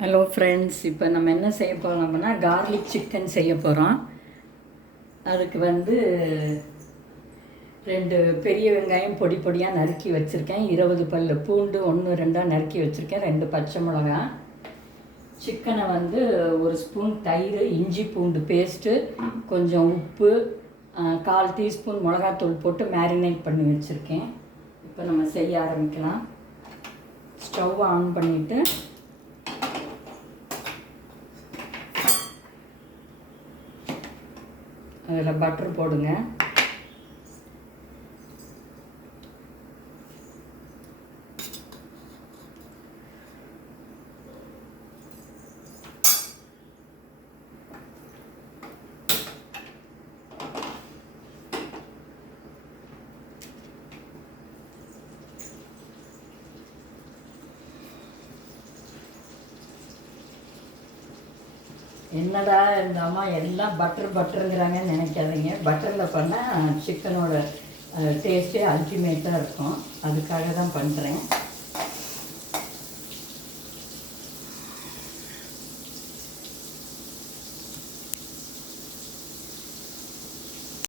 Hello friends, இப்போ நம்ம என்ன செய்ய போகிறோம்னா கார்லிக் சிக்கன் செய்ய போகிறோம். அதுக்கு 2 பெரிய வெங்காயம் பொடி பொடியாக நறுக்கி வச்சுருக்கேன். 20 பல் பூண்டு 1 2 நறுக்கி வச்சுருக்கேன். 2 பச்சை மிளகா. சிக்கனை 1 ஸ்பூன் தயிர், இஞ்சி பூண்டு பேஸ்ட்டு, கொஞ்சம் உப்பு, 1/4 டீஸ்பூன் மிளகாத்தூள் போட்டு மேரினேட் பண்ணி வச்சுருக்கேன். இப்போ நம்ம செய்ய ஆரம்பிக்கலாம். ஸ்டவ் ஆன் பண்ணிவிட்டு அதில் பட்டர் போடுங்க. என்னடா இந்த அம்மா எல்லாம் பட்டருங்கிறாங்கன்னு நினைக்காதீங்க. பட்டரில் பண்ணால் சிக்கனோட டேஸ்ட்டே அல்டிமேட்டாக இருக்கும். அதுக்காக தான் பண்ணுறேன்.